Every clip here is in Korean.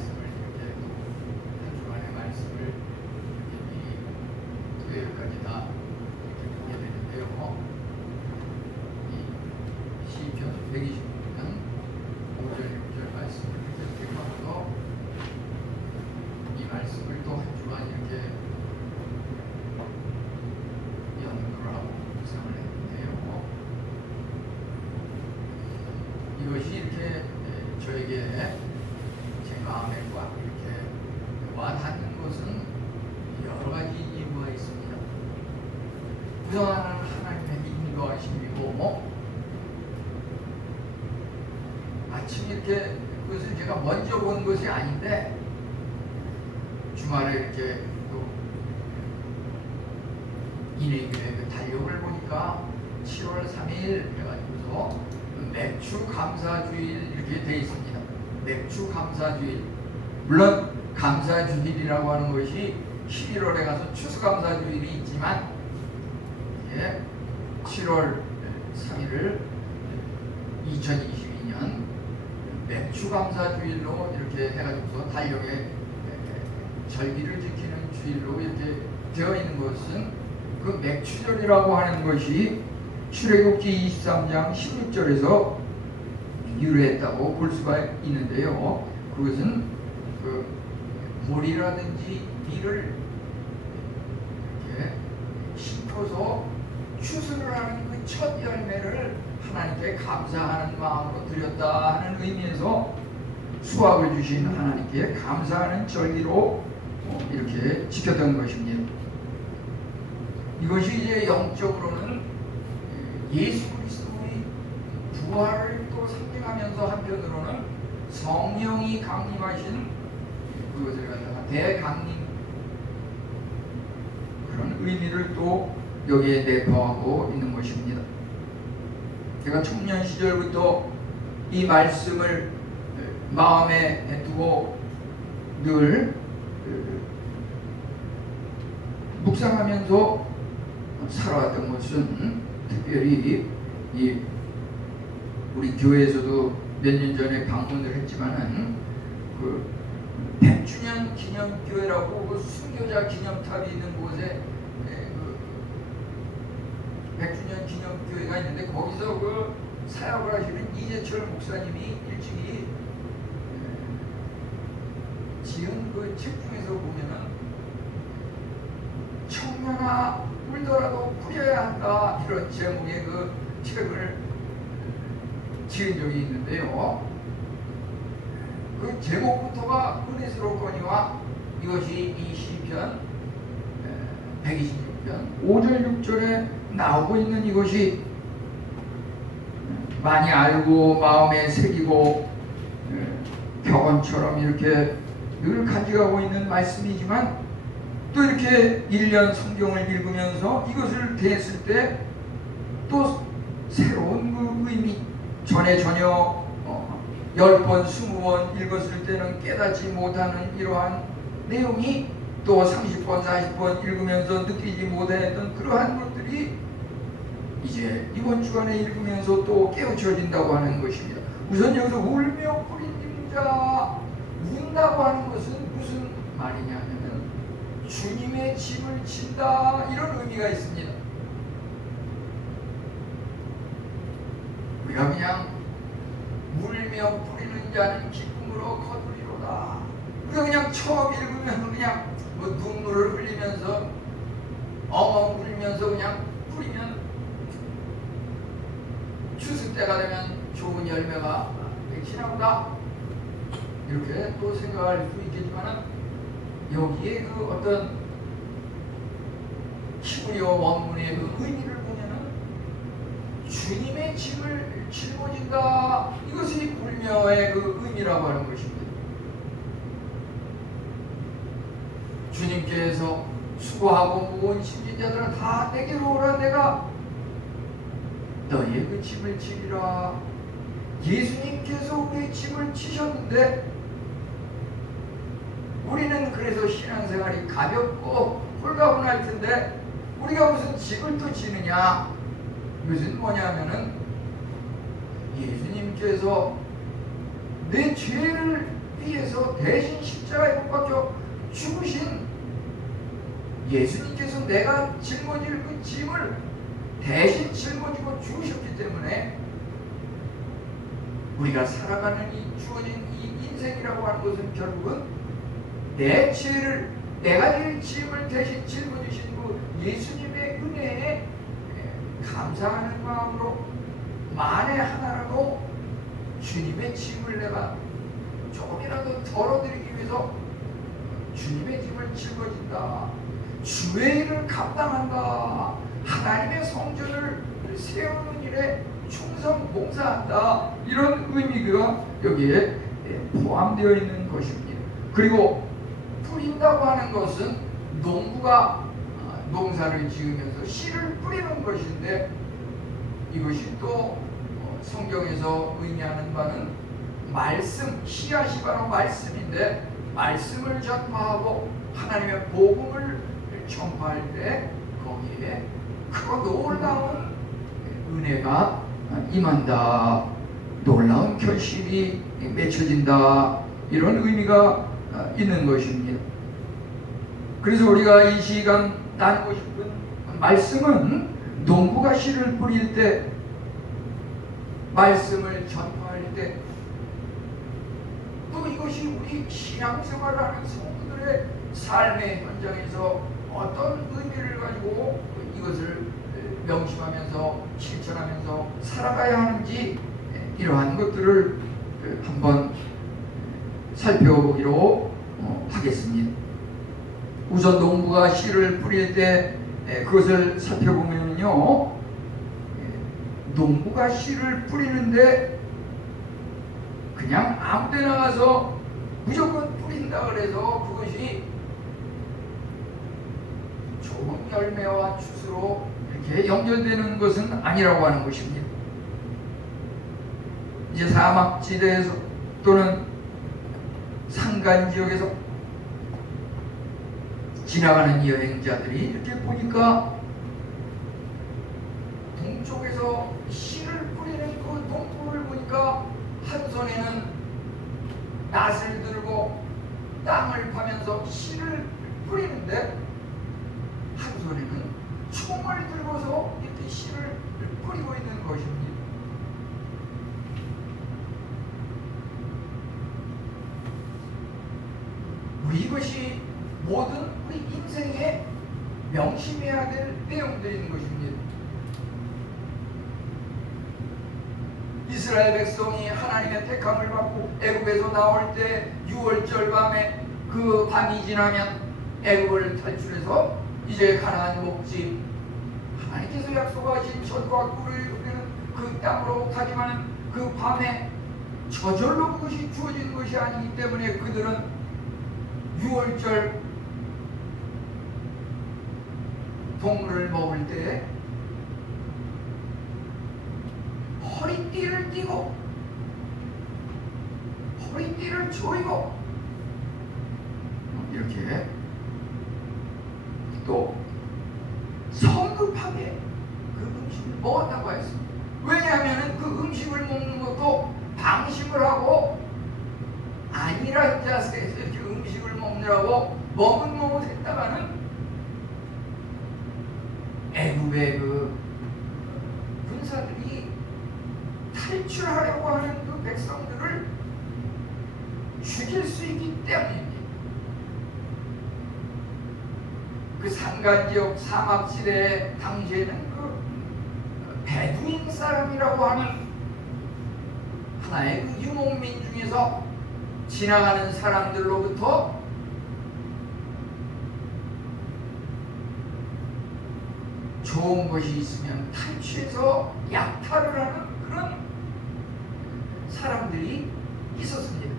말씀을 이렇게 한 주간의 말씀을 이렇게 토요일까지 다 이렇게 보게 되는데요. 이 시편 126편 5절 6절 말씀을 이렇게 하고서 이 말씀을 또 한 주간 이렇게 연구를 하고 묵상을 했는데요. 이것이 이렇게 저에게 제 마음에 꽉 이렇게 와닿는 것은 여러 가지 이유가 있습니다. 우선 하나는 하나님의 인도하심이고, 마침 이렇게 그것을 제가 먼저 본 것이 아닌데 주말에 이렇게 또 인해교회 그 달력을 보니까 7월 3일 해가지고서 맥주 감사주일 이렇게 돼 있습니다. 맥주 감사주일. 물론 감사주일이라고 하는 것이 11월에 가서 추수감사주일이 있지만 7월 3일을 2022년 맥주감사주일로 이렇게 해가지고서 달력에 절기를 지키는 주일로 이렇게 되어 있는 것은 그 맥주절이라고 하는 것이 출애굽기 23장 16절에서 유래했다고 볼 수가 있는데요. 그것은 그 보리라든지 밀을 이렇게 심어서 추수를 하는 그 첫 열매를 하나님께 감사하는 마음으로 드렸다 하는 의미에서 수확을 주신 하나님께 감사하는 절기로 이렇게 지켰던 것입니다. 이것이 이제 영적으로는 예수 그리스도의 부활을 또 상징하면서 한편으로는 성령이 강림하신 그것을 갖다가 대강림 그런 의미를 또 여기에 내포하고 있는 것입니다. 제가 청년 시절부터 이 말씀을 마음에 두고 늘 묵상하면서 살아왔던 것은 특별히 이 우리 교회에서도 몇 년 전에 방문을 했지만은 그 100주년 기념교회라고 그 순교자 기념탑이 있는 곳에 그 100주년 기념교회가 있는데 거기서 그 사역을 하시는 이재철 목사님이 일찍이 지은 그 책 중에서 보면은 청년아 울더라도 뿌려야 한다 이런 제목의 그 책을 지은 적이 있는데요. 그 제목부터가 은혜스럽거니와 이것이 이 시편 126편 5절 6절에 나오고 있는 이것이 많이 알고 마음에 새기고 격언처럼 이렇게 늘 가져가고 있는 말씀이지만 또 이렇게 1년 성경을 읽으면서 이것을 대했을 때 또 새로운 그 의미 전에 전혀 10번, 20번 읽었을 때는 깨닫지 못하는 이러한 내용이 또 30번, 40번 읽으면서 느끼지 못했던 그러한 것들이 이제 이번 주간에 읽으면서 또 깨우쳐진다고 하는 것입니다. 우선 여기서 울며 뿌린 자 운다고 하는 것은 무슨 말이냐 하면 주님의 짐을 진다 이런 의미가 있습니다. 우리가 그냥 울며 뿌리는 자는 기쁨으로 거두리로다. 우리가 그냥 처음 읽으면 그냥 뭐 눈물을 흘리면서 엉엉 울면서 그냥 뿌리면 추수 때가 되면 좋은 열매가 맺히나보다 이렇게 또 생각할 수 있겠지만 여기에 그 어떤 히브리어 원문의 그 의미를 보면은 주님의 짐을 짊어진다 이것이 울며의 그 의미라고 하는 것입니다. 주님께서 수고하고 무거운 짐진 자들은 다 내게로 오라 내가 너희의 그 짐을 지리라. 예수님께서 우리의 짐을 지셨는데 우리는 그래서 신앙생활이 가볍고 홀가분할 텐데 우리가 무슨 짐을 또 지느냐. 이것은 뭐냐면은 예수님께서 내 죄를 위해서 대신 십자가에 못 박혀 죽으신 예수님께서 내가 짊어질 그 짐을 대신 짊어지고 죽으셨기 때문에 우리가 살아가는 이 주어진 이 인생이라고 하는 것은 결국은 내 죄를 내가 질 짐을 대신 짊어지신 그 예수님의 은혜에 감사하는 마음으로 만에 하나라도 주님의 짐을 내가 조금이라도 덜어드리기 위해서 주님의 짐을 짊어진다, 주의 일을 감당한다, 하나님의 성전을 세우는 일에 충성 봉사한다, 이런 의미가 여기에 포함되어 있는 것입니다. 그리고 뿌린다고 하는 것은 농부가 농사를 지으면서 씨를 뿌리는 것인데, 이것이 또 성경에서 의미하는 바는 말씀, 씨앗이 바로 말씀인데, 말씀을 전파하고 하나님의 복음을 전파할 때 거기에 크고 놀라운 은혜가 임한다, 놀라운 결실이 맺혀진다, 이런 의미가 있는 것입니다. 그래서 우리가 이 시간 나누고 싶은 말씀은 농부가 씨를 뿌릴 때, 말씀을 전파할 때, 또 이것이 우리 신앙생활하는 성도들의 삶의 현장에서 어떤 의미를 가지고 이것을 명심하면서 실천하면서 살아가야 하는지, 이러한 것들을 한번 살펴보기로 하겠습니다. 우선 농부가 씨를 뿌릴 때 그것을 살펴보면요, 농부가 씨를 뿌리는데 그냥 아무 데나 가서 무조건 뿌린다 그래서 그것이 좋은 열매와 추수로 이렇게 연결되는 것은 아니라고 하는 것입니다. 이제 사막지대에서 또는 산간지역에서 지나가는 여행자들이 이렇게 보니까 동쪽에서 씨를 뿌리는 그 농부를 보니까 한 손에는 낫을 들고 땅을 파면서 씨를 뿌리는데, 한 손에는 총을 들고서 이렇게 씨를 뿌리고 있는 것입니다. 우리 이것이 모든 우리 인생에 명심해야 될 내용들인 것입니다. 이스라엘 백성이 하나님의 택함을 받고 애굽에서 나올 때 6월절 밤에 그 밤이 지나면 애굽을 탈출해서 이제 가나안 목지, 하나님께서 약속하신 젖과 꿀을 흐르는 그 땅으로 가지만 그 밤에 저절로 그것이 주어진 것이 아니기 때문에 그들은 6월절 동물을 먹을 때 허리띠를 띠고 허리띠를 조이고 이렇게 또 성급하게 그 음식을 먹었다고 했습니다. 왜냐하면 그 음식을 먹는 것도 방심을 하고 아니란 자세에서 이렇게 음식을 먹느라고 머뭇머뭇했다가는 애굽의 그 군사들이 탈출하려고 하는 그 백성들을 죽일 수 있기 때문입니다. 그 산간지역 사막지대 당시에는 그 베두인 사람이라고 하는 하나의 그 유목민 중에서 지나가는 사람들로부터 좋은 것이 있으면 탈취해서 약탈을 하는 그런 사람들이 있었습니다.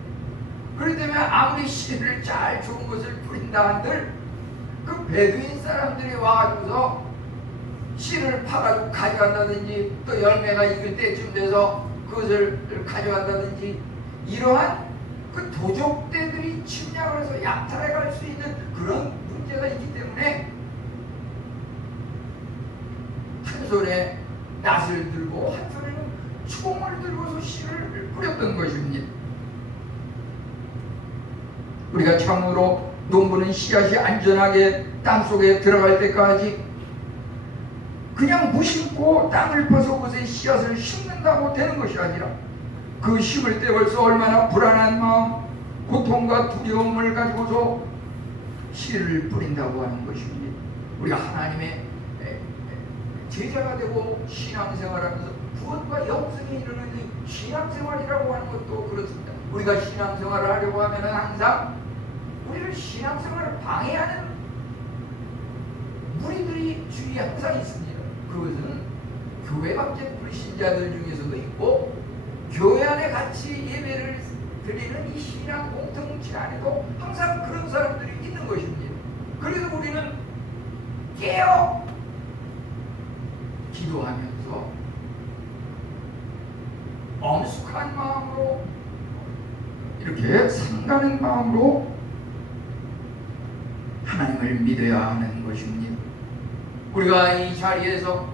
그렇기 때문에 아무리 씨를 잘 좋은 것을 뿌린다 한들 그 베두인 사람들이 와가지고서 씨를 파가지고 가져간다든지 또 열매가 익을 때쯤 돼서 그것을 가져간다든지 이러한 그 도적대들이 침략을 해서 약탈해 갈 수 있는 그런 문제가 있기 때문에 한 손에 낫을 들고 한 손에는 총을 들고서 씨를 뿌렸던 것입니다. 우리가 참으로 농부는 씨앗이 안전하게 땅속에 들어갈 때까지 그냥 무심코 땅을 파서 그것에 씨앗을 심는다고 되는 것이 아니라 그 심을 때 벌써 얼마나 불안한 마음, 고통과 두려움을 가지고서 씨를 뿌린다고 하는 것입니다. 우리가 하나님의 제자가 되고 신앙생활하면서 구원과 영생에 이르는 이 신앙생활이라고 하는 것도 그렇습니다. 우리가 신앙생활을 하려고 하면 항상 우리를 신앙생활을 방해하는 무리들이 주위에 항상 있습니다. 그것은 교회 밖에 불신자들 중에서도 있고 교회 안에 같이 예배를 드리는 이 신앙 공동체 안에도 항상 그런 사람들이 있는 것입니다. 그래서 우리는 깨어 기도하면서 엄숙한 마음으로 이렇게 삼가는 마음으로 하나님을 믿어야 하는 것입니다. 우리가 이 자리에서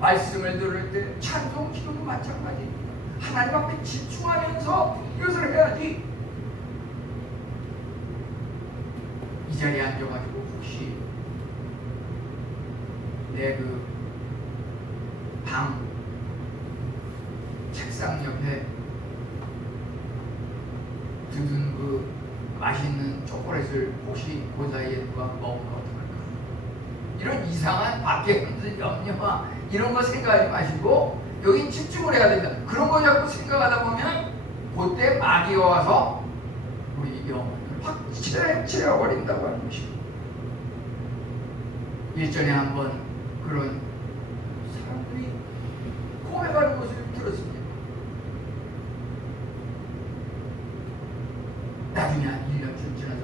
말씀을 들을 때 찬송 기도도 마찬가지입니다. 하나님 앞에 집중하면서 이것을 해야지 이 자리에 앉아가지고 혹시 내 그 방 책상 옆에 두둔 그 맛있는 초콜릿을 혹시 그 사이에 누가 먹으면 어떡할까? 이런 이상한 밖에 무슨 염려와 이런 거 생각하지 마시고 여기 집중을 해야 됩니다. 그런 거 자꾸 생각하다 보면 그때 마귀가 와서 우리 영혼을 확 채워버린다고 하는 것입니다. 일전에 한번 그런 사람들이 고백하는 것을 들었습니다. 나중에 한 1년쯤 지나서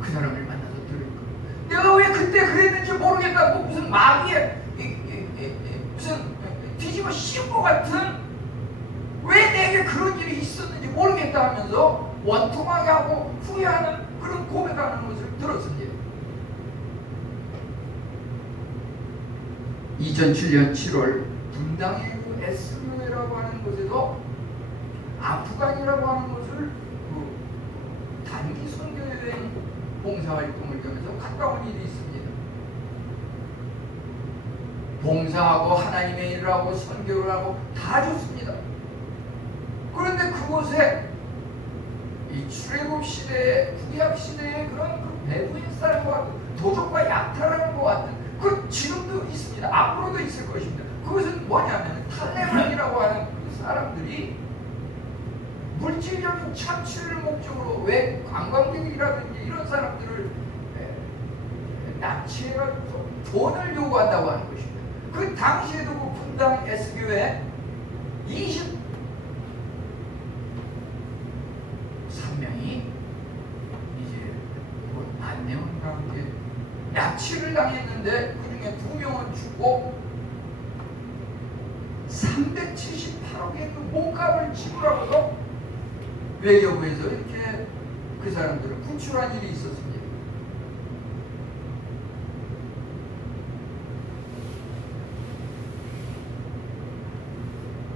그 사람을 만나서 들으니까 내가 왜 그때 그랬는지 모르겠다고 무슨 마귀의 무슨 뒤집어 씌운 것 같은 왜 내게 그런 일이 있었는지 모르겠다 하면서 원통하게 하고 후회하는 그런 고백하는 것을 들었습니다. 2007년 7월 분당의 그 S교회라고 하는 곳에서 아프간이라고 하는 것을 그 단기 선교여행 봉사활동을 겸해서 갔다 온 일이 있습니다. 봉사하고 하나님의 일을 하고 선교를 하고 다 좋습니다. 그런데 그곳에 이 출애굽 시대의 구약 시대의 그런 그 배부인 사람과 같은 도적과 약탈하는 것 같은 그 지금도 있습니다. 앞으로도 있을 것입니다. 그것은 뭐냐면 탈레반이라고 하는 그 사람들이 물질적인 착취를 목적으로 왜 관광객이라든지 이런 사람들을 납치해가지고 돈을 요구한다고 하는 것입니다. 그 당시에도 그 분당 S교회 23명이 이제 안내원과 함께 납치를 당했는데 그 중에 2명은 죽고 378억의 그 몸값을 지불하고도 외교부에서 이렇게 그 사람들을 구출한 일이 있었습니다.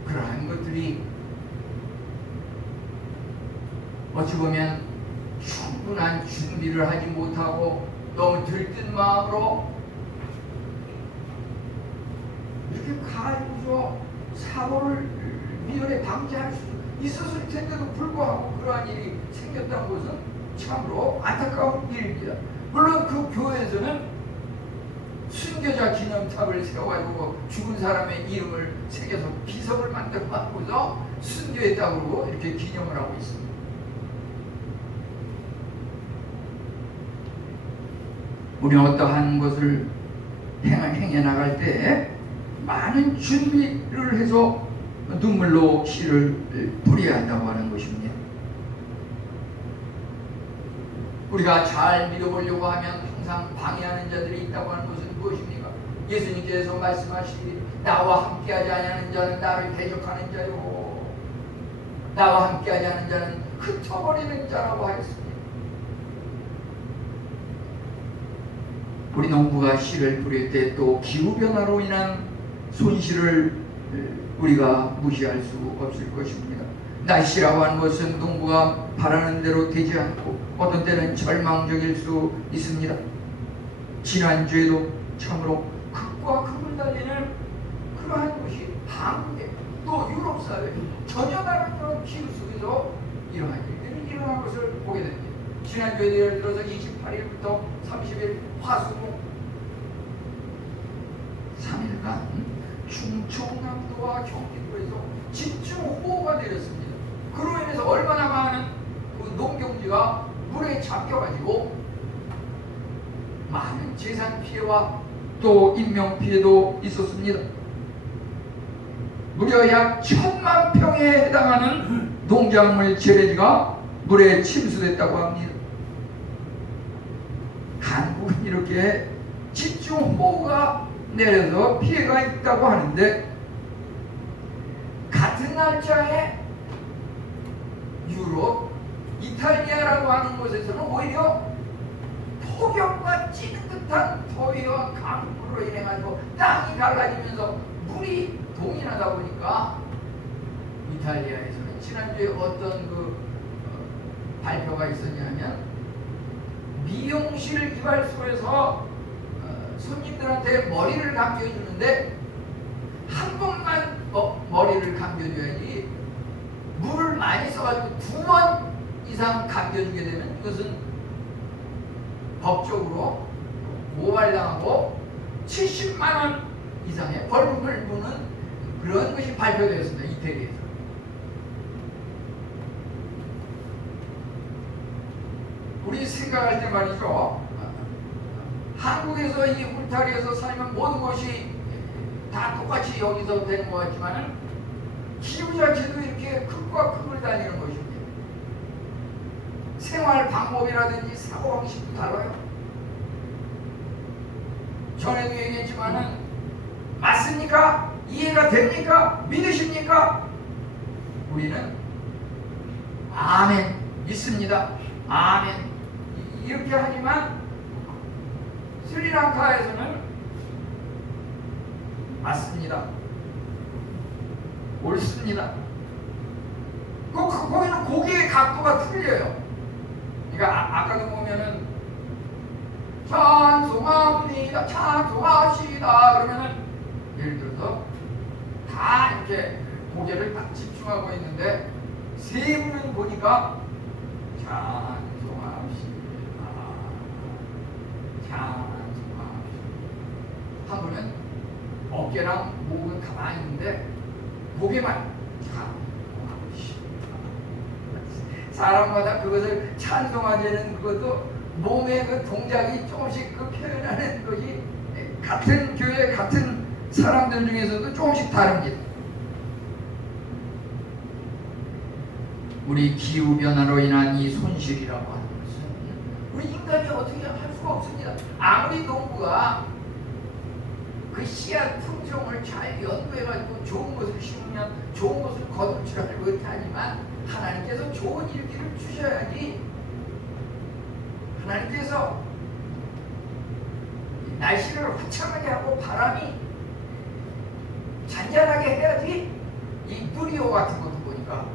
그러한 것들이 어찌 보면 충분한 준비를 하지 못하고 너무 들뜬 마음으로 이렇게 가지고서 사고를 미연에 방지할 수 있었을 텐데도 불구하고 그러한 일이 생겼다는 것은 참으로 안타까운 일입니다. 물론 그 교회에서는 순교자 기념탑을 세워가지고 죽은 사람의 이름을 새겨서 비석을 만들어 갖고서 순교했다고 이렇게 기념을 하고 있습니다. 우리는 어떠한 것을 행해 나갈 때 많은 준비를 해서 눈물로 씨를 뿌려야 한다고 하는 것입니다. 우리가 잘 믿어보려고 하면 항상 방해하는 자들이 있다고 하는 것은 무엇입니까? 예수님께서 말씀하시기를 나와 함께하지 아니하는 자는 나를 대적하는 자요 나와 함께하지 않은 자는 흩어버리는 자라고 하였습니다. 우리 농부가 씨를 뿌릴 때 또 기후변화로 인한 손실을 우리가 무시할 수 없을 것입니다. 날씨라고 하는 것은 농부가 바라는 대로 되지 않고 어떤 때는 절망적일 수 있습니다. 지난주에도 참으로 극과 극을 달리는 그러한 것이 한국에 또 유럽 사회 전혀 다른 그런 기후 속에서 이러한 일들이 일어난 것을 보게 됩니다. 지난주에 예를 들어서 28일부터 30일 화수목 3일간 충청남도와 경기도에서 집중호우가 내렸습니다. 그로 인해서 얼마나 많은 그 농경지가 물에 잠겨가지고 많은 재산 피해와 또 인명 피해도 있었습니다. 무려 약 1000만 평에 해당하는 농작물 재래지가 물에 침수됐다고 합니다. 한국은 이렇게 집중호우가 내려서 피해가 있다고 하는데 같은 날짜에 유럽, 이탈리아라고 하는 곳에서는 오히려 폭염과 찌는 듯한 더위와 강물로 인해 가지고 땅이 갈라지면서 물이 동인하다 보니까 이탈리아에서는 지난주에 어떤 발표가 있었냐면 미용실 이발소에서 손님들한테 머리를 감겨주는데 한 번만 머리를 감겨줘야지 물을 많이 써가지고 2번 이상 감겨주게 되면 이것은 법적으로 고발당하고 70만원 이상의 벌금을 무는 그런 것이 발표되었습니다. 이태리에서. 우리 생각할 때 말이죠. 한국에서 이 울타리에서 살면 모든 것이 다 똑같이 여기서 되는 것 같지만은 기후 자체도 이렇게 극과 극을 달리는 것입니다. 생활 방법이라든지 사고방식도 달라요. 전에도 얘기했지만은 맞습니까? 이해가 됩니까? 믿으십니까? 우리는 아멘 믿습니다. 아멘 이렇게 하지만 스리랑카에서는 맞습니다. 옳습니다. 거기는 고개의 각도가 틀려요. 그러니까 아까도 보면은 찬송합니다, 찬송하시다 그러면은 예를 들어서 다 이렇게 고개를 딱 집중하고 있는데 세 분은 보니까 찬송합시다, 찬송합시다. 한 분은 어깨랑 목은 가만히 있는데 고개만 찬송합시다. 사람마다 그것을 찬송하자는 그것도 몸의 그 동작이 조금씩 그 표현하는 것이 같은 교회 같은 사람들 중에서도 조금씩 다릅니다. 우리 기후 변화로 인한 이 손실이라고 하는 것은 우리 인간이 어떻게 할 수가 없습니다. 아무리 농부가 그 씨앗 품종을 잘 연구해가지고 좋은 것을 심으면 좋은 것을 거둘 줄 알고 이렇게 하지만 하나님께서 좋은 일기를 주셔야지. 하나님께서 날씨를 화창하게 하고 바람이 잔잔하게 해야지 이 누리호 같은 것도 보니까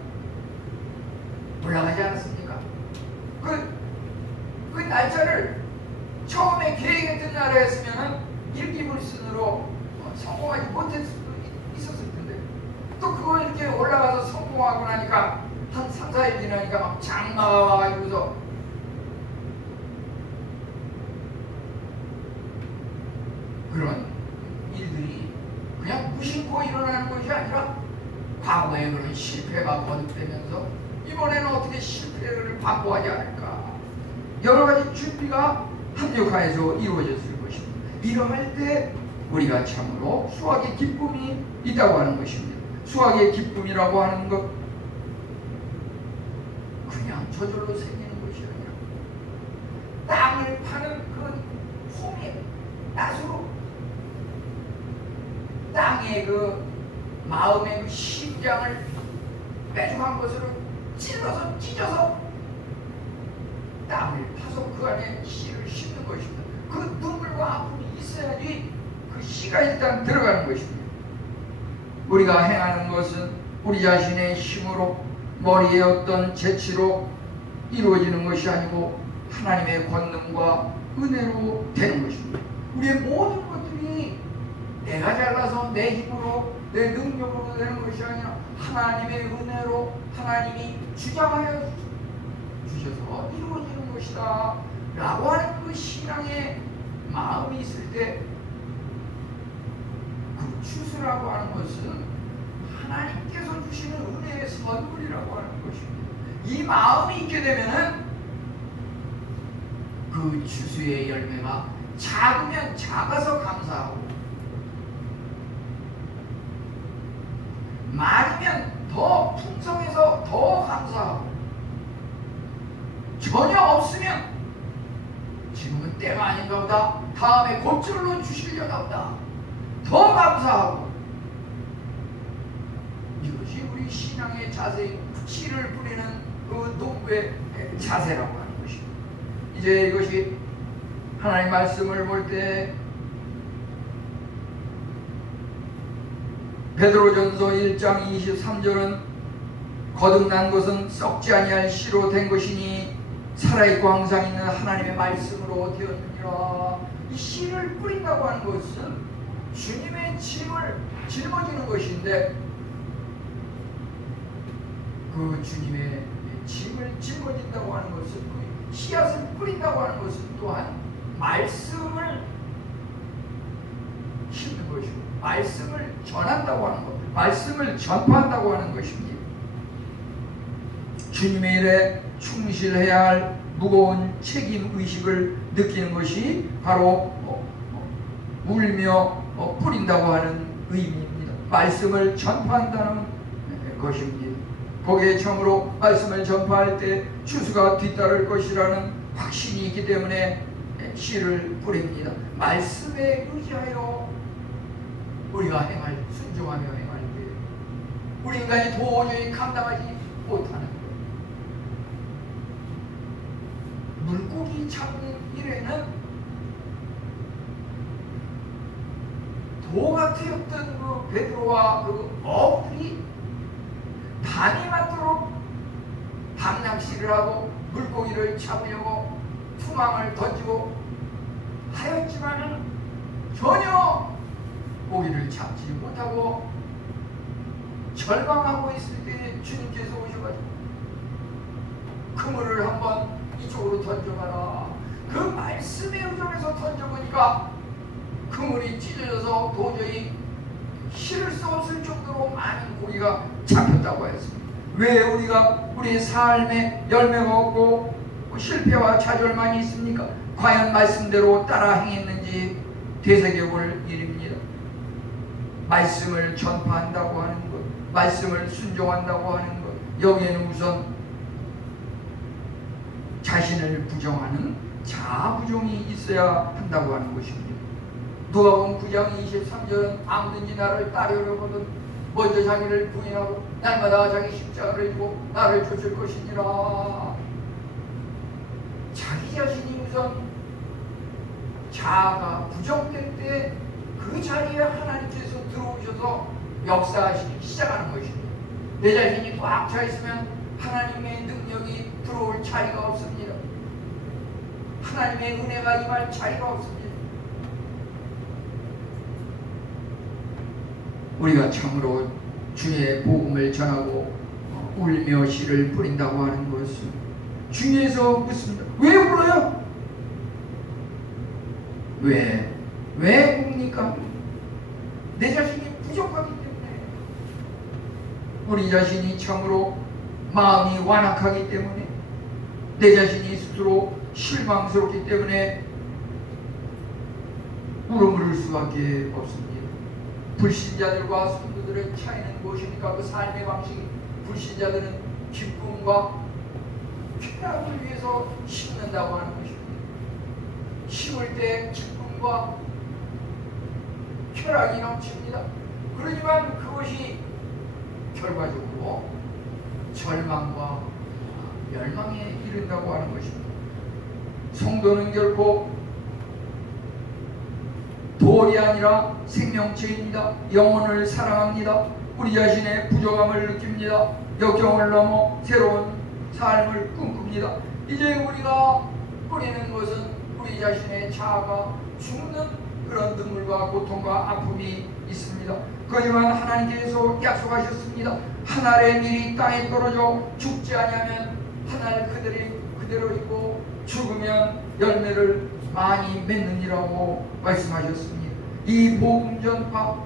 올라가지 않았습니까? 그 날짜를 처음에 계획했던 날에 했으면 일기불순으로 성공하지 못했을 수도 있었을 텐데 또 그거 이렇게 올라가서 성공하고 나니까 한 3, 4일 지나니까 막 장마가 와가지고서 그런 일들이 그냥 무심코 일어나는 것이 아니라 과거에 그런 실패가 거듭되면서 이번에는 어떻게 실패를 반복하지 않을까 여러 가지 준비가 합력하여서 이루어졌을 것입니다. 이러할 때 우리가 참으로 수확의 기쁨이 있다고 하는 것입니다. 수확의 기쁨이라고 하는 것 그냥 저절로 생기는 것이 아니라 땅을 파는 그 홈이 낫으로 땅의 그 마음의 그 심장을 빼죽한 것으로 찔러서 찢어서 땅을 파서 그 안에 씨를 심는 것입니다. 그 눈물과 아픔이 있어야지 그 씨가 일단 들어가는 것입니다. 우리가 행하는 것은 우리 자신의 힘으로 머리의 어떤 재치로 이루어지는 것이 아니고 하나님의 권능과 은혜로 되는 것입니다. 우리의 모든 것들이 내가 잘나서 내 힘으로 내 능력으로 되는 것이 아니라 하나님의 은혜로 하나님이 주장하여 주셔서 이루어지는 것이다 라고 하는 그 신앙의 마음이 있을 때 그 추수라고 하는 것은 하나님께서 주시는 은혜의 선물이라고 하는 것입니다. 이 마음이 있게 되면은 그 추수의 열매가 작으면 작아서 감사하고 많으면 더 풍성해서 더 감사하고 전혀 없으면 지금은 때가 아닌가 보다 다음에 곧줄로 주시려나 보다 더 감사하고 이것이 우리 신앙의 자세 씨를 뿌리는 그 농부의 자세라고 하는 것입니다. 이제 이것이 하나님 말씀을 볼 때 베드로전서 1장 23절은 거듭난 것은 썩지 아니할 씨로 된 것이니 살아있고 항상 있는 하나님의 말씀으로 되었느니라. 이 씨를 뿌린다고 하는 것은 주님의 짐을 짊어지는 것인데 그 주님의 짐을 짊어진다고 하는 것은 그 씨앗을 뿌린다고 하는 것은 또한 말씀을 심는 것이고 말씀을 전한다고 하는 것, 말씀을 전파한다고 하는 것입니다. 주님의 일에 충실해야 할 무거운 책임 의식을 느끼는 것이 바로 울며 뿌린다고 하는 의미입니다. 말씀을 전파한다는 것입니다. 거기에 처음으로 말씀을 전파할 때 추수가 뒤따를 것이라는 확신이 있기 때문에 씨를 뿌립니다. 말씀에 의지하여 우리가 순종하며 행할 때 우리 인간이 도저히 감당하지 못하는 물고기 잡는 일에는 도 같았던 그 베드로와 그 어부들이 밤이 맞도록 밤낚시를 하고 물고기를 잡으려고 투망을 던지고 하였지만은 전혀 고기를 잡지 못하고 절망하고 있을 때 주님께서 오셔가지고 그물을 한번 이쪽으로 던져봐라. 그 말씀에 의존해서 던져보니까 그물이 찢어져서 도저히 실을 수 없을 정도로 많은 고기가 잡혔다고 했습니다. 왜 우리가 우리의 삶에 열매가 없고 실패와 좌절만이 있습니까? 과연 말씀대로 따라 행했는지 되새겨볼 일입니다. 말씀을 전파한다고 하는 것, 말씀을 순종한다고 하는 것, 여기에는 우선 자신을 부정하는 자부정이 있어야 한다고 하는 것입니다. 누가복음 9장 23절은 아무든지 나를 따르려거든 먼저 자기를 부인하고 날마다 자기 십자가를 지고 나를 쫓을 것이니라. 자기 자신이 우선 자아가 부정될 때 그 자리에 하나님께서 들어오셔서 역사하시기 시작하는 것입니다. 내 자신이 꽉 차 있으면 하나님의 능력이 들어올 자리가 없습니다. 하나님의 은혜가 임할 자리가 없습니다. 우리가 참으로 주의 복음을 전하고 울며 씨를 뿌린다고 하는 것은 주위에서 묻습니다. 왜 울어요? 왜 웁니까? 내 자신이 부족하기 때문에, 우리 자신이 참으로 마음이 완악하기 때문에, 내 자신이 스스로 실망스럽기 때문에 울음을 수밖에 없습니다. 불신자들과 성도들의 차이는 무엇입니까? 그 삶의 방식이, 불신자들은 기쁨과 쾌락을 위해서 심는다고 하는 것입니다. 심을 때 기쁨과 쾌락이 넘칩니다. 그러지만 그것이 결과적으로 절망과 멸망에 이른다고 하는 것입니다. 성도는 결코 돌이 아니라 생명체입니다. 영혼을 사랑합니다. 우리 자신의 부족함을 느낍니다. 역경을 넘어 새로운 삶을 꿈꿉니다. 이제 우리가 뿌리는 것은 우리 자신의 자아가 죽는 그런 눈물과 고통과 아픔이 있습니다. 그렇지만 하나님께서 약속하셨습니다. 한 알의 밀이 땅에 떨어져 죽지 아니하면 한 알 그대로 있고 죽으면 열매를 많이 맺느니라고 말씀하셨습니다. 이 복음 전파,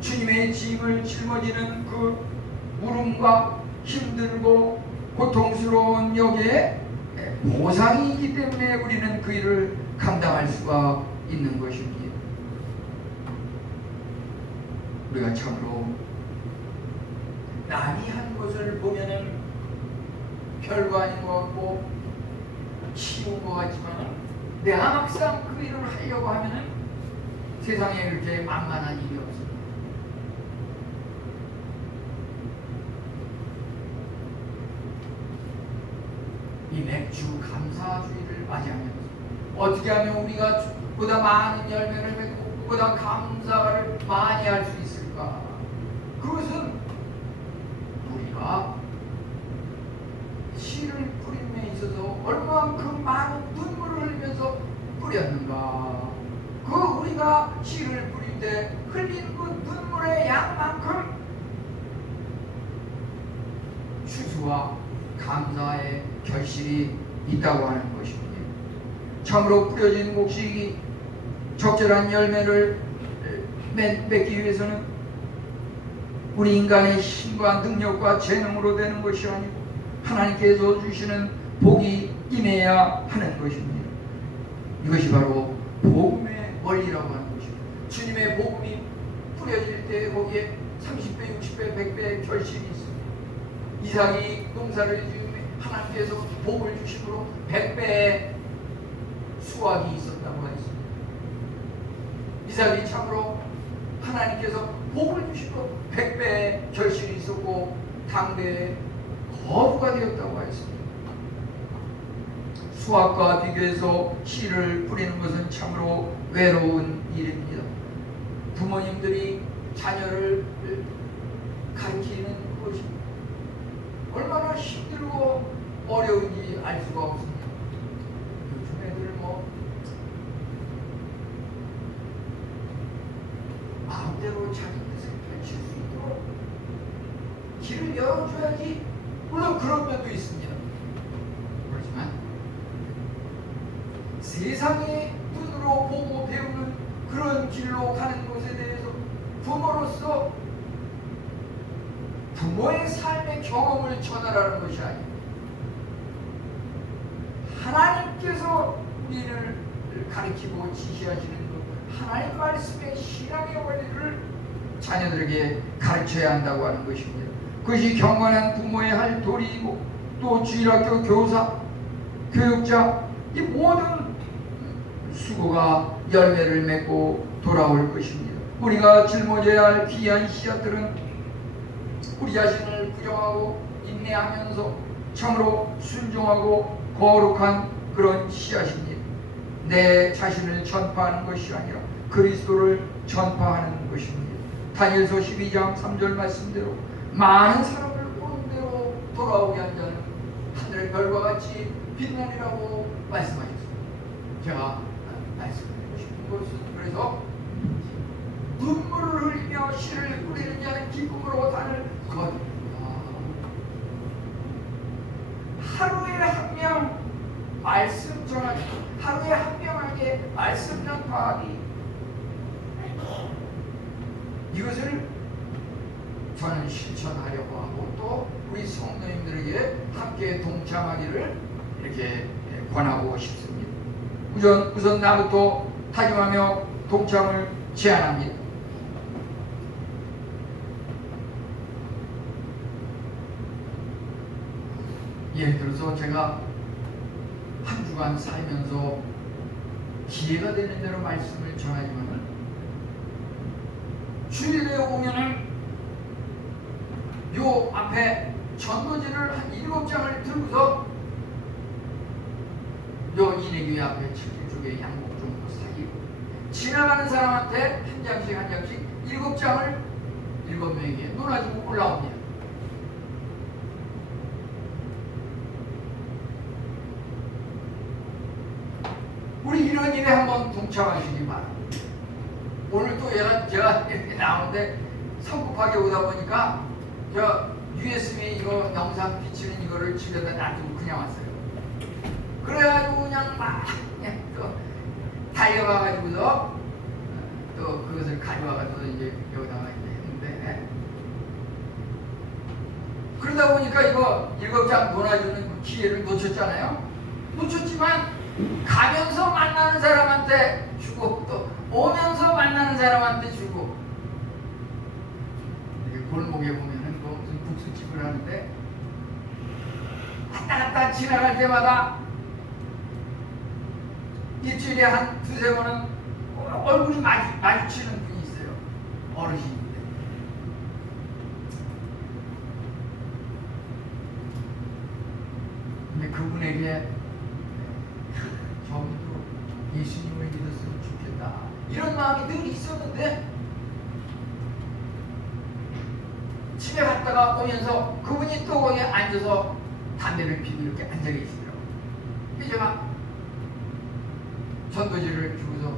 주님의 짐을 짊어지는 그 물음과 힘들고 고통스러운 역에 보상이기 때문에 우리는 그 일을 감당할 수가 있는 것입니다. 우리가 참으로 남이 한 것을 보면은 별거 아닌 것 같고 쉬운 것 같지만 내가 막상 그 일을 하려고 하면은 세상에 그렇게 만만한 일이 없습니다. 이 맥주 감사주의를 맞이하면서 어떻게 하면 우리가 보다 많은 열매를 맺고 보다 감사를 많이 할 수 있을까? 그것은 우리가 씨를 뿌림에 있어서 얼마만큼 많은 눈물을 흘리면서 뿌렸는가? 그 우리가 씨를 뿌릴 때 흘린 그 눈물의 양만큼 추수와 감사의 결실이 있다고 하는 것입니다. 참으로 뿌려진 곡식이 적절한 열매를 맺기 위해서는 우리 인간의 힘과 능력과 재능으로 되는 것이 아니고 하나님께서 주시는 복이 임해야 하는 것입니다. 이것이 바로 복음의 원리라고 하는 것입니다. 주님의 복음이 뿌려질 때 거기에 30배, 60배, 100배의 결실이 있습니다. 이삭이 농사를 지으며 하나님께서 복을 주심으로 100배의 수확이 있었다고 했습니다. 이삭이 참으로 하나님께서 복을 주심으로 100배의 결실이 있었고 당대의 거부가 되었다고 했습니다. 수확과 비교해서 씨를 뿌리는 것은 참으로 외로운 일입니다. 부모님들이 자녀를 가르치는 것이 얼마나 힘들고 어려운지 알 수가 없습니다. 요즘 애들 마음대로 자기 뜻을 펼칠 수 있도록 길을 열어줘야지. 물론 그런 면도 있습니다. 그렇지만 세상의 눈으로 보고 배우는 그런 길로 가는 것에 대해서 부모로서 부모의 삶의 경험을 전하라는 것이 아닙니다. 하나님께서 우리를 가르치고 지시하시는 것, 하나님 말씀의 신앙의 원리를 자녀들에게 가르쳐야 한다고 하는 것입니다. 그것이 경건한 부모의 할 도리이고 또 주일학교 교사, 교육자 이 모든 수고가 열매를 맺고 돌아올 것입니다. 우리가 짊어져야 할 귀한 씨앗들은 우리 자신을 부정하고 인내하면서 참으로 순종하고 거룩한 그런 씨앗입니다. 내 자신을 전파하는 것이 아니라 그리스도를 전파하는 것입니다. 다니엘서 12장 3절 말씀대로 많은 사람을 보는 대로 돌아오게 한 자는 하늘의 별과 같이 빛나리라고 말씀하셨습니다. 제가 말씀드리고 싶은 것은 그래서 눈물을 흘리며 씨를 뿌리는 자는 기쁨으로 단을 거둡니다. 하루에 한 명 말씀 전하기, 하루에 한 명에게 말씀 전파하기, 이것을 저는 실천하려고 하고 또 우리 성도님들에게 함께 동참하기를 이렇게 권하고 싶습니다. 우선 나부터 타협하며 동참을 제안합니다. 예를 들어서 제가 한 주간 살면서 기회가 되는 대로 말씀을 전하지만은 주일에 오면은 요 앞에 전도지를 한 7장을 들고서 요 이내교회 앞에 7길 쪽에 양복 정도 사기고 지나가는 사람한테 한 장씩 7장을 7명에게 놀아주고 올라옵니다. 우리 이런 일에 한번 동참하시기 바랍니다. 오늘 또 제가 이렇게 나오는데 성급하게 오다 보니까 저 USB 이거 영상 비치는 이거를 집에다 놔두고 그냥 왔어요. 그래가지고 그냥 막 그냥 또 달려가가지고서 또 그것을 가져와가지고 이제 여기다가 이제 했는데, 그러다 보니까 이거 7장 도와주는 기회를 놓쳤잖아요. 놓쳤지만 가면서 만나는 사람한테 주고 또 오면서 만나는 사람한테 주고, 이렇게 골목에 보면은 뭐 무슨 국수집을 하는데 왔다 갔다 지나갈 때마다 일주일에 한 2-3번은 얼굴이 마주치는 분이 있어요. 어르신인데. 근데 그분에게 저분도 예수님을 믿었으면 좋겠다, 이런 마음이 늘 있었는데, 집에 갔다가 오면서 그분이 또 거기에 앉아서 담배를 피고 이렇게 앉아 계시더라고요. 그래서 제가 전도지를 주고서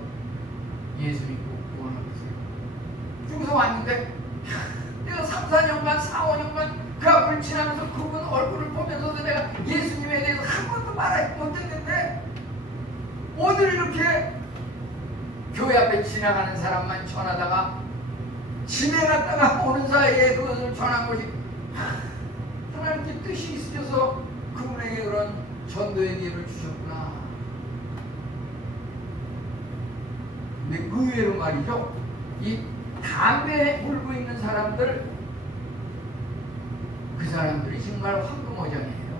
예수 믿고 구원하겠어요. 주고서 왔는데 내가 3-4년간 4-5년간 그 앞을 지나면서 그분 얼굴을 보면서도 내가 예수님에 대해서 한 번도 말하지 못했는데, 오늘 이렇게 교회 앞에 지나가는 사람만 전하다가 집에 갔다가 오는 사이에 그것을 전한 것이 하나님께 뜻이 있으셔서 그분에게 그런 전도의 기회를 주셨구나. 근데 의외로 말이죠, 이 담배에 물고 있는 사람들, 그 사람들이 정말 황금어장이에요.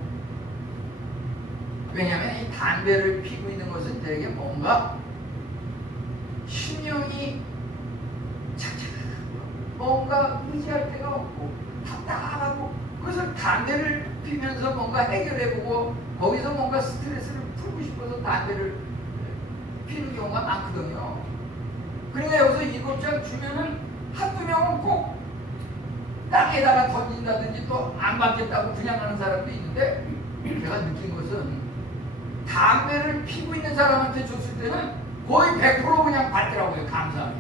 왜냐하면 이 담배를 피고 있는 것은 되게 뭔가 신령이 뭔가 의지할 데가 없고 답답하고, 그것을 담배를 피면서 뭔가 해결해보고 거기서 뭔가 스트레스를 풀고 싶어서 담배를 피는 경우가 많거든요. 그러니까 여기서 7장 주면은 1-2명은 꼭 땅에다가 던진다든지 또 안 받겠다고 그냥 가는 사람도 있는데, 제가 느낀 것은 담배를 피고 있는 사람한테 줬을 때는 거의 100% 그냥 받더라고요. 감사하게.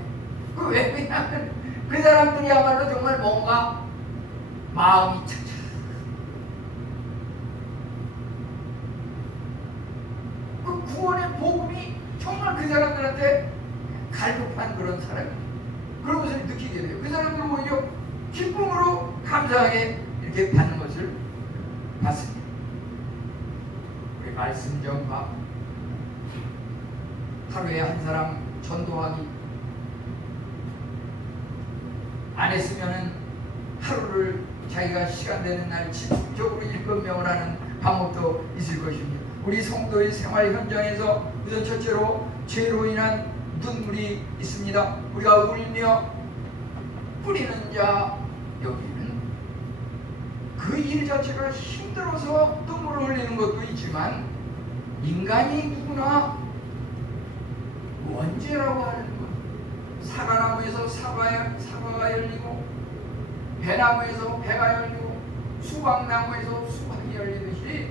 왜냐하면 그 사람들이야말로 정말 뭔가 마음이 착착, 그 구원의 복음이 정말 그 사람들한테 갈급한 그런 사람이에요. 그런 것을 느끼게 돼요. 그 사람들은 오히려 기쁨으로 감사하게 이렇게 받는 것을 봤습니다. 우리 말씀 전파 하루에 한 사람 전도하기 안 했으면은 하루를 자기가 시간 되는 날 집중적으로 7명을 하는 방법도 있을 것입니다. 우리 성도의 생활 현장에서 우선 첫째로 죄로 인한 눈물이 있습니다. 우리가 울며 뿌리는 자, 여기는 그 일 자체가 힘들어서 눈물을 흘리는 것도 있지만, 인간이 누구나 원죄라고 하는 것, 사과나무에서 사과가 열리고, 배나무에서 배가 열리고, 수박나무에서 수박이 열리듯이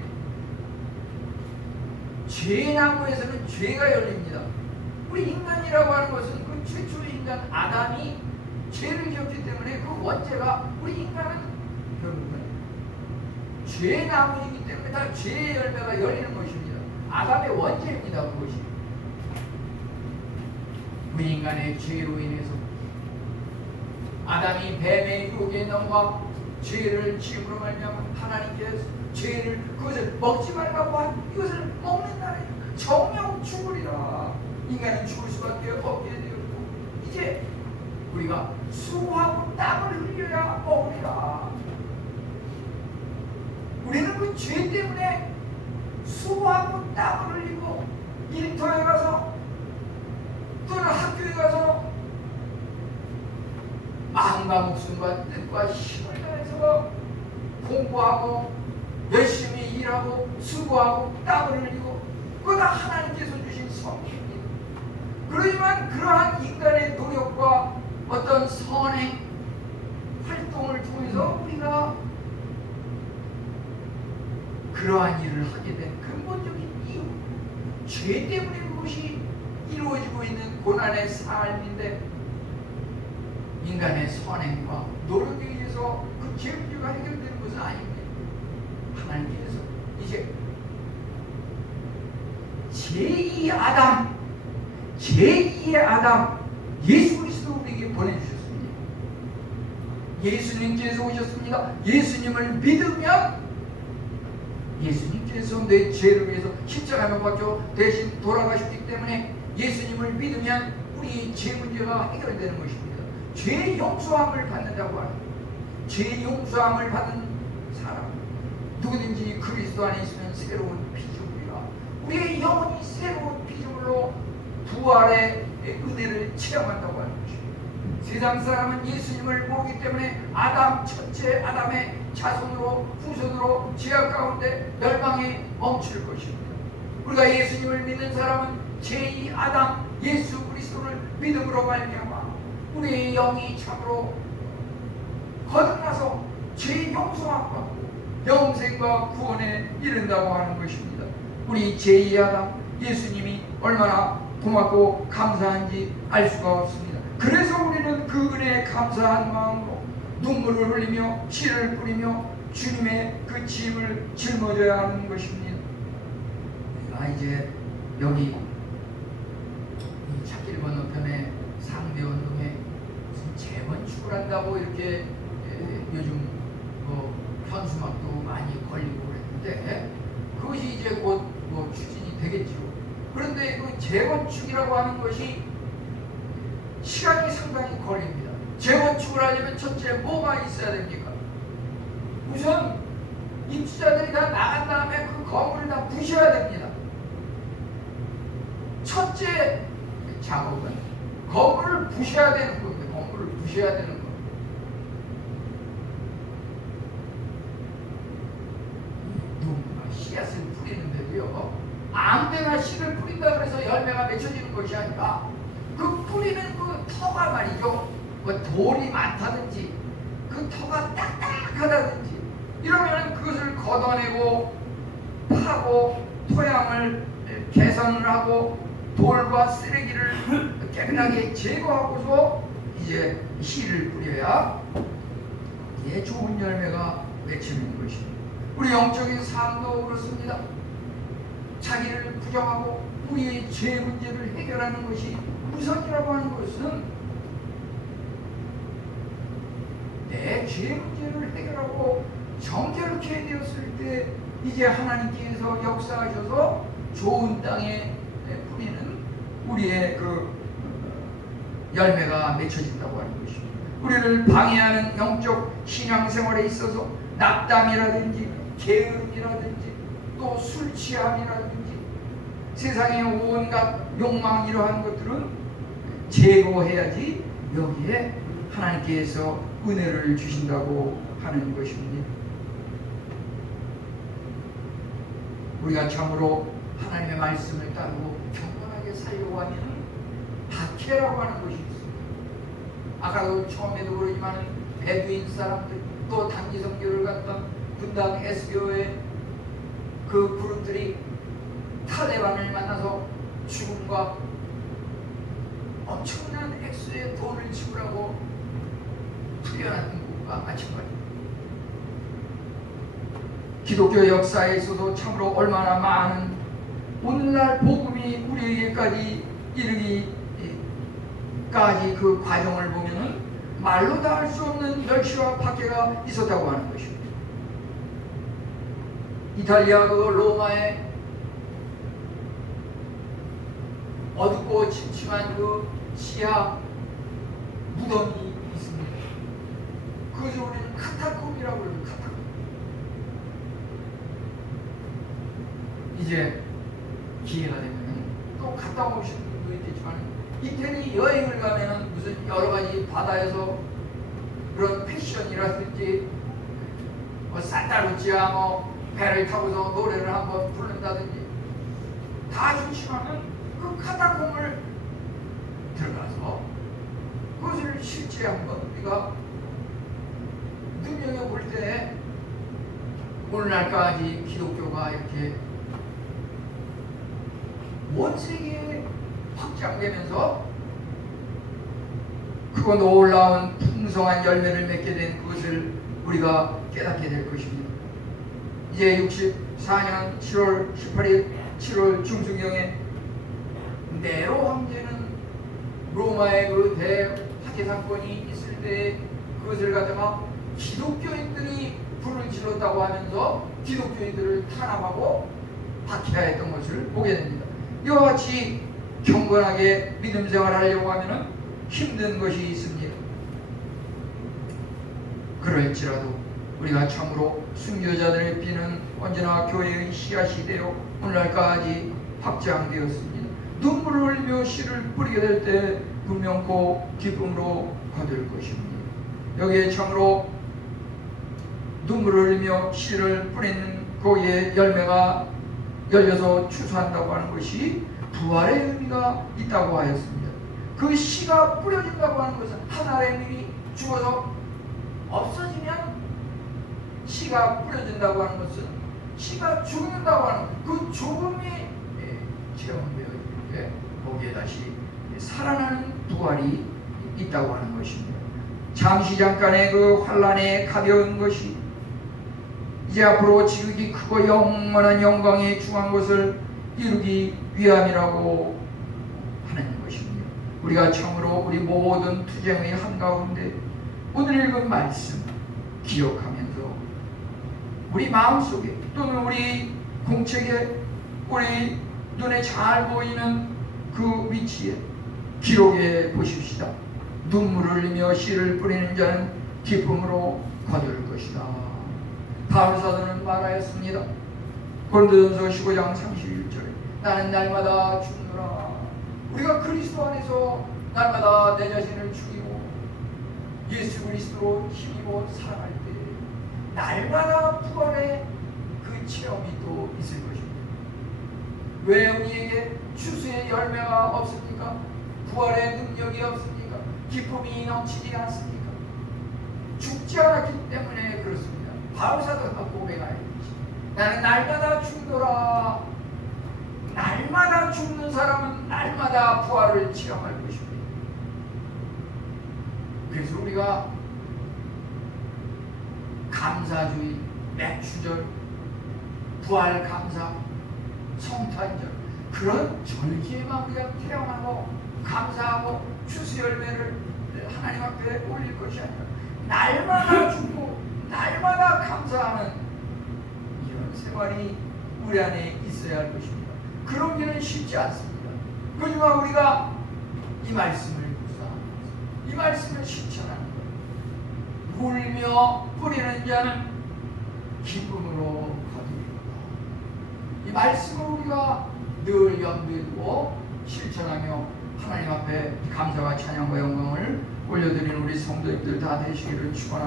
죄나무에서는 죄가 열립니다. 우리 인간이라고 하는 것은 그 최초의 인간 아담이 죄를 지었기 때문에 그 원죄가, 우리 인간은 결국은 죄나무이기 때문에 다 죄의 열매가 열리는 것입니다. 아담의 원죄입니다. 그것이 우리 인간의 죄로 인해서 아담이 뱀의 유혹에 넘어가 죄를 지음으로 말미암아 하나님께서 죄를, 그것을 먹지 말라고 한 이것을 먹는 날에 정령 죽으리라. 인간은 죽을 수밖에 없게 되었고, 이제 우리가 수고하고 땀을 흘려야 먹으리라. 우리는 그 죄 때문에 수고하고 땀을 흘리고 일터에 가서 또는 학교에 가서 마음과 목숨과 뜻과 힘을 다해서 공부하고 열심히 일하고 수고하고 땀을 흘리고, 그거 다 하나님께서 주신 성품입니다. 그러지만 그러한 인간의 노력과 어떤 선행, 이러한 일을 하게 된 근본적인 이유, 죄 때문에 그것이 이루어지고 있는 고난의 삶인데, 인간의 선행과 노력에 의해서 그 죄 문제가 해결되는 것은 아닙니다. 하나님께서 이제 제2의 아담 예수 그리스도 우리에게 보내주셨습니다. 예수님께서 오셨습니다. 예수님을 믿으면 예수님께서 내 죄를 위해서 십자가에 못 박혀 대신 돌아가셨기 때문에 예수님을 믿으면 우리 죄 문제가 해결되는 것입니다. 죄 용서함을 받는다고 하는 거예요. 죄 용서함을 받은 사람, 누구든지 그리스도 안에 있으면 새로운 피조물이라. 우리의 영혼이 새로운 피조물로 부활의 은혜를 체험한다고 하는 것입니다. 세상 사람은 예수님을 모르기 때문에 첫째 아담의 자손으로 후손으로 죄악 가운데 멸망에 멈출 것입니다. 우리가 예수님을 믿는 사람은 제2아담 예수 그리스도를 믿음으로 말미암아 우리의 영이 참으로 거듭나서 죄 용서받고 영생과 구원에 이른다고 하는 것입니다. 우리 제2아담 예수님이 얼마나 고맙고 감사한지 알 수가 없습니다. 그래서 우리는 그 은혜에 감사한 마음으로 눈물을 흘리며 씨를 뿌리며 주님의 그 짐을 짊어져야 하는 것입니다. 이제 여기 이 찾길 건너편에 상대원동에 무슨 재건축을 한다고 이렇게 요즘 현수막도 많이 걸리고 그랬는데, 그것이 이제 곧 추진이 되겠죠. 그런데 그 재건축이라고 하는 것이 시간이 상당히 걸립니다. 재건축을 하려면 첫째 뭐가 있어야 됩니까? 우선 입주자들이 다 나간 다음에 그 건물을 다 부셔야 됩니다. 첫째 작업은 건물을 부셔야 되는 겁니다. 건물을 부셔야 되는 겁니다. 누군가 씨앗을 뿌리는데도요, 아무데나 씨를 뿌린다 그래서 열매가 맺혀지는 것이 아니라 그 뿌리는 그 터가 말이죠, 돌이 많다든지 그 터가 딱딱하다든지 이러면 그것을 걷어내고 파고 토양을 개선을 하고 돌과 쓰레기를 깨끗하게 제거하고서 이제 씨를 뿌려야 이게 좋은 열매가 맺히는 것입니다. 우리 영적인 삶도 그렇습니다. 자기를 부정하고 우리의 죄 문제를 해결하는 것이 우선이라고 하는 것은 내 죄 문제를 해결하고 정결케 되었을 때 이제 하나님께서 역사하셔서 좋은 땅에 뿌리는 우리의 그 열매가 맺혀진다고 하는 것입니다. 우리를 방해하는 영적 신앙생활에 있어서 낙담이라든지 게으름이라든지 또 술 취함이라든지 세상의 온갖 욕망 이러한 것들은 제거해야지 여기에 하나님께서 은혜를 주신다고 하는 것입니다. 우리가 참으로 하나님의 말씀을 따르고 경건하게 살려고 하면 박해라고 하는 것이 있습니다. 아까도 처음에도 그러지만 베두인 사람들 또 단기 선교를 갔던 분당 에스교의 그 그룹들이 탈레반을 만나서 죽음과 엄청난 액수의 돈을 지불하고 풀려났던 것과 마찬가지입니다. 기독교 역사에 있어서 참으로 얼마나 많은 오늘날 복음이 우리에게까지 이르기까지 그 과정을 보면은 말로 다 할 수 없는 멸시와 박해가 있었다고 하는 것입니다. 이탈리아 그 로마에 어둡고 침침한 그 지하 무덤이 있습니다. 그것을 우리는 카타콤이라고 그러죠. 카타콤. 이제 기회가 되면 또 갔다 오시는 분도 있겠지만 이태리 여행을 가면 무슨 여러 가지 바다에서 그런 패션이라든지 산타루치아 배를 타고서 노래를 한번 부른다든지 다 좋지만은 그 카타콤을 들어가서 그것을 실제 한번 우리가 눈여겨볼 때 오늘날까지 기독교가 이렇게 온 세계에 확장되면서 크고 놀라운 풍성한 열매를 맺게 된 그것을 우리가 깨닫게 될 것입니다. 이제 64년 7월 18일 7월 중순경에 네로 황제는 로마의 그 대화재 사건이 있을 때 그것을 갖다가 기독교인들이 불을 질렀다고 하면서 기독교인들을 탄압하고 박해하였던 것을 보게 됩니다. 이와 같이 경건하게 믿음 생활을 하려고 하면 힘든 것이 있습니다. 그럴지라도 우리가 참으로 순교자들의 피는 언제나 교회의 씨앗이 되어 오늘날까지 확장되었습니다. 눈물을 흘리며 씨를 뿌리게 될 때 분명코 기쁨으로 거둘 것입니다. 여기에 참으로 눈물을 흘리며 씨를 뿌리는 거기에 열매가 열려서 추수한다고 하는 것이 부활의 의미가 있다고 하였습니다. 그 씨가 뿌려진다고 하는 것은 한 아랫님이 죽어서 없어지면 씨가 뿌려진다고 하는 것은 씨가 죽는다고 하는 그 죽음이 체험되어 있는데 거기에 다시 살아나는 부활이 있다고 하는 것입니다. 잠시 잠깐의 그 환란에 가벼운 것이 이제 앞으로 지극히 크고 영원한 영광에 중한 것을 이루기 위함이라고 하는 것입니다. 우리가 참으로 우리 모든 투쟁의 한가운데 오늘 읽은 말씀 기억하면서 우리 마음속에 또는 우리 공책에 우리 눈에 잘 보이는 그 위치에 기록해 보십시다. 눈물을 흘리며 씨를 뿌리는 자는 기쁨으로 거둘 것이다. 바울 사도는 말하였습니다. 고린도전서 15장 31절에 나는 날마다 죽노라. 우리가 그리스도 안에서 날마다 내 자신을 죽이고 예수 그리스도로 힘입어 살아갈 때 날마다 부활의 그 체험이 또 있을 것입니다. 왜 우리에게 추수의 열매가 없습니까? 부활의 능력이 없습니까? 기쁨이 넘치지 않습니까? 죽지 않았기 때문에 그렇습니다. 바울 사도가 고백하여 나는 날마다 죽노라. 날마다 죽는 사람은 날마다 부활을 체험할 것입니다. 그래서 우리가 감사주의, 맥주절, 부활 감사, 성탄절 그런 절기에만 우리가 태어나고 감사하고 추수 열매를 하나님 앞에 올릴 것이 아니라 날마다 죽고 날마다 감사하는 이런 생활이 우리 안에 있어야 할 것입니다. 그러기는 쉽지 않습니다. 그러지만 우리가 이 말씀을 묵상하면서 이 말씀을 실천하는 거예요. 울며 뿌리는 자는 기쁨으로 거두리로다. 이 말씀을 우리가 늘 염두에 두고 실천하며 하나님 앞에 감사와 찬양과 영광을 올려드리는 우리 성도님들 다 되시기를 축원합니다.